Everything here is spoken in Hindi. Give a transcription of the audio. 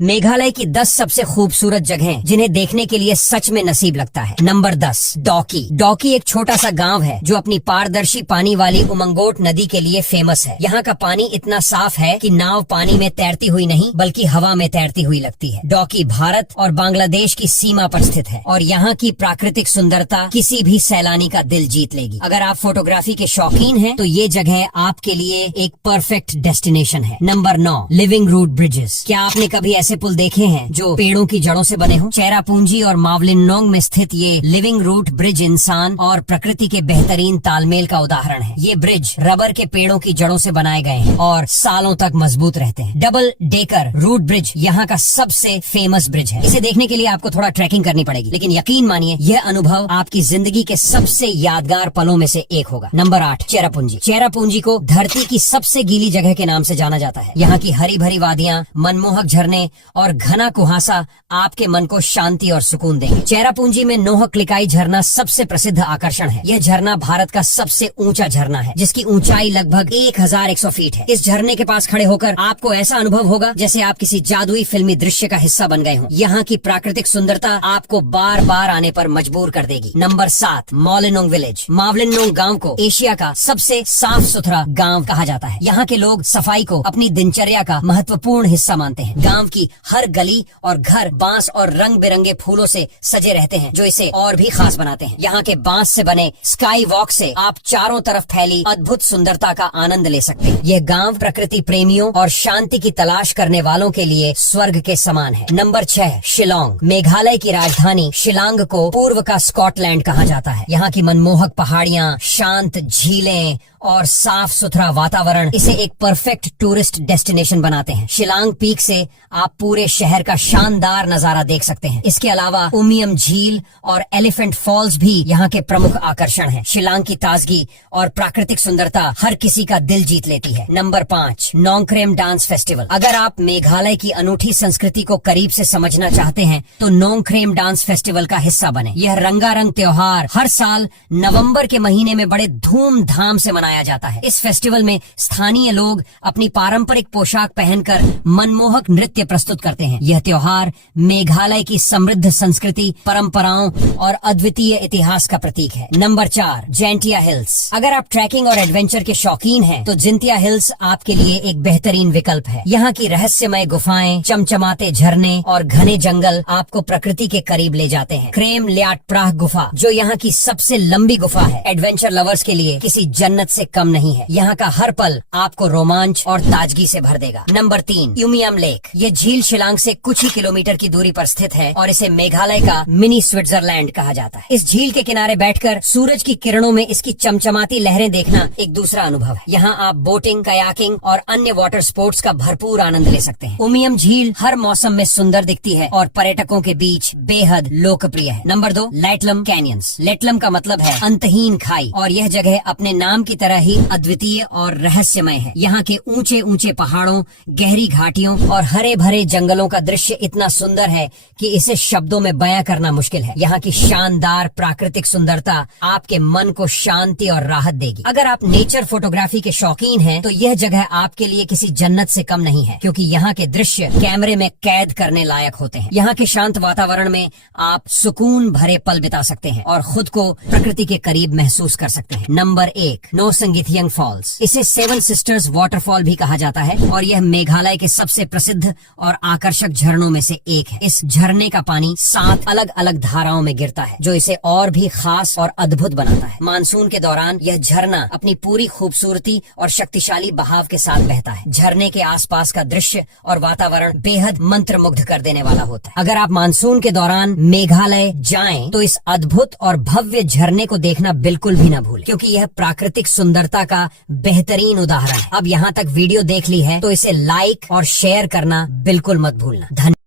मेघालय की 10 सबसे खूबसूरत जगहें जिन्हें देखने के लिए सच में नसीब लगता है। नंबर 10, डॉकी। डॉकी एक छोटा सा गांव है जो अपनी पारदर्शी पानी वाली उमंगोट नदी के लिए फेमस है। यहाँ का पानी इतना साफ है कि नाव पानी में तैरती हुई नहीं बल्कि हवा में तैरती हुई लगती है। डॉकी भारत और बांग्लादेश की सीमा पर स्थित है और यहाँ की प्राकृतिक सुंदरता किसी भी सैलानी का दिल जीत लेगी। अगर आप फोटोग्राफी के शौकीन हैं तो ये जगह आपके लिए एक परफेक्ट डेस्टिनेशन है। Number 9, living root bridges. क्या आपने कभी ऐसे पुल देखे हैं जो पेड़ों की जड़ों से बने हों? चेरापूंजी और मावलिनोंग में स्थित ये लिविंग रूट ब्रिज इंसान और प्रकृति के बेहतरीन तालमेल का उदाहरण है। ये ब्रिज रबर के पेड़ों की जड़ों से बनाए गए हैं और सालों तक मजबूत रहते हैं। डबल डेकर रूट ब्रिज यहाँ का सबसे फेमस ब्रिज है। इसे देखने के लिए आपको थोड़ा ट्रैकिंग करनी पड़ेगी, लेकिन यकीन मानिए यह अनुभव आपकी जिंदगी के सबसे यादगार पलों में से एक होगा। नंबर 8, चेरापूंजी। चेरापूंजी को धरती की सबसे गीली जगह के नाम से जाना जाता है। यहाँ की हरी भरी वादियां, मनमोहक झरने और घना कुहासा आपके मन को शांति और सुकून देंगे। चेरापूंजी में नोहक लिकाई झरना सबसे प्रसिद्ध आकर्षण है। यह झरना भारत का सबसे ऊंचा झरना है जिसकी ऊंचाई लगभग 1100 फीट है। इस झरने के पास खड़े होकर आपको ऐसा अनुभव होगा जैसे आप किसी जादुई फिल्मी दृश्य का हिस्सा बन गए हों। यहाँ की प्राकृतिक सुंदरता आपको बार बार आने पर मजबूर कर देगी। Number 7, Mawlynnong village. मावलिनोंग गांव को एशिया का सबसे साफ सुथरा गांव कहा जाता है। यहाँ के लोग सफाई को अपनी दिनचर्या का महत्वपूर्ण हिस्सा मानते हैं। गांव की हर गली और घर बांस और रंग बिरंगे फूलों से सजे रहते हैं जो इसे और भी खास बनाते हैं। यहाँ के बांस से बने स्काई वॉक से आप चारों तरफ फैली अद्भुत सुंदरता का आनंद ले सकते हैं। यह गांव प्रकृति प्रेमियों और शांति की तलाश करने वालों के लिए स्वर्ग के समान है। नंबर 6, शिलांग। मेघालय की राजधानी शिलांग को पूर्व का स्कॉटलैंड कहा जाता है। यहाँ की मनमोहक पहाड़ियाँ, शांत झीलें और साफ सुथरा वातावरण इसे एक परफेक्ट टूरिस्ट डेस्टिनेशन बनाते हैं। शिलांग पीक से आप पूरे शहर का शानदार नजारा देख सकते हैं। इसके अलावा उमियम झील और एलिफेंट फॉल्स भी यहाँ के प्रमुख आकर्षण हैं। शिलांग की ताजगी और प्राकृतिक सुंदरता हर किसी का दिल जीत लेती है। Number 5, Nongkrem dance festival. अगर आप मेघालय की अनूठी संस्कृति को करीब से समझना चाहते हैं तो नोंगक्रेम डांस फेस्टिवल का हिस्सा बने। यह रंगारंग त्योहार हर साल नवम्बर के महीने में बड़े धूमधाम से मनाया जाता है। इस फेस्टिवल में स्थानीय लोग अपनी पारंपरिक पोशाक पहनकर मनमोहक नृत्य प्रस्तुत करते हैं। यह त्योहार मेघालय की समृद्ध संस्कृति, परंपराओं और अद्वितीय इतिहास का प्रतीक है। Number 4, Jaintia hills. अगर आप ट्रैकिंग और एडवेंचर के शौकीन हैं तो जैंतिया हिल्स आपके लिए एक बेहतरीन विकल्प है। यहाँ की रहस्यमय गुफाएं, चमचमाते झरने और घने जंगल आपको प्रकृति के करीब ले जाते हैं। क्रेम ल्याट प्राह गुफा जो यहाँ की सबसे लंबी गुफा है, एडवेंचर लवर्स के लिए किसी जन्नत से कम नहीं है। यहाँ का हर पल आपको रोमांच और ताजगी से भर देगा। Number 3, Umiam lake. ये झील शिलांग से कुछ ही किलोमीटर की दूरी पर स्थित है और इसे मेघालय का मिनी स्विट्जरलैंड कहा जाता है। इस झील के किनारे बैठकर सूरज की किरणों में इसकी चमचमाती लहरें देखना एक दूसरा अनुभव है। यहाँ आप बोटिंग, कयाकिंग और अन्य वाटर स्पोर्ट्स का भरपूर आनंद ले सकते हैं। उमियम झील हर मौसम में सुंदर दिखती है और पर्यटकों के बीच बेहद लोकप्रिय है। Number 2, लेटलम canyons. लेटलम का मतलब है अंतहीन खाई और यह जगह अपने नाम की तरह ही अद्वितीय और रहस्यमय है। यहाँ के ऊंचे ऊंचे पहाड़ों, गहरी घाटियों और हरे भरे जंगलों का दृश्य इतना सुंदर है कि इसे शब्दों में बयां करना मुश्किल है। यहाँ की शानदार प्राकृतिक सुंदरता आपके मन को शांति और राहत देगी। अगर आप नेचर फोटोग्राफी के शौकीन हैं तो यह जगह आपके लिए किसी जन्नत से कम नहीं है, क्योंकि यहाँ के दृश्य कैमरे में कैद करने लायक होते हैं। यहाँ के शांत वातावरण में आप सुकून भरे पल बिता सकते हैं और खुद को प्रकृति के करीब महसूस कर सकते हैं। Number 1, Nohsngithiang falls. इसे 7 सिस्टर्स वाटरफॉल भी कहा जाता है और यह मेघालय के सबसे प्रसिद्ध और आकर्षक झरनों में से एक है। इस झरने का पानी 7 अलग अलग धाराओं में गिरता है जो इसे और भी खास और अद्भुत बनाता है। मानसून के दौरान यह झरना अपनी पूरी खूबसूरती और शक्तिशाली बहाव के साथ बहता है। झरने के आसपास का दृश्य और वातावरण बेहद मंत्रमुग्ध कर देने वाला होता है। अगर आप मानसून के दौरान मेघालय जाएं तो इस अद्भुत और भव्य झरने को देखना बिल्कुल भी न भूलें, क्योंकि यह प्राकृतिक सुंदरता का बेहतरीन उदाहरण है। अब यहाँ तक वीडियो देख ली है तो इसे लाइक और शेयर करना बिल्कुल मत भूलना। धन्यवाद।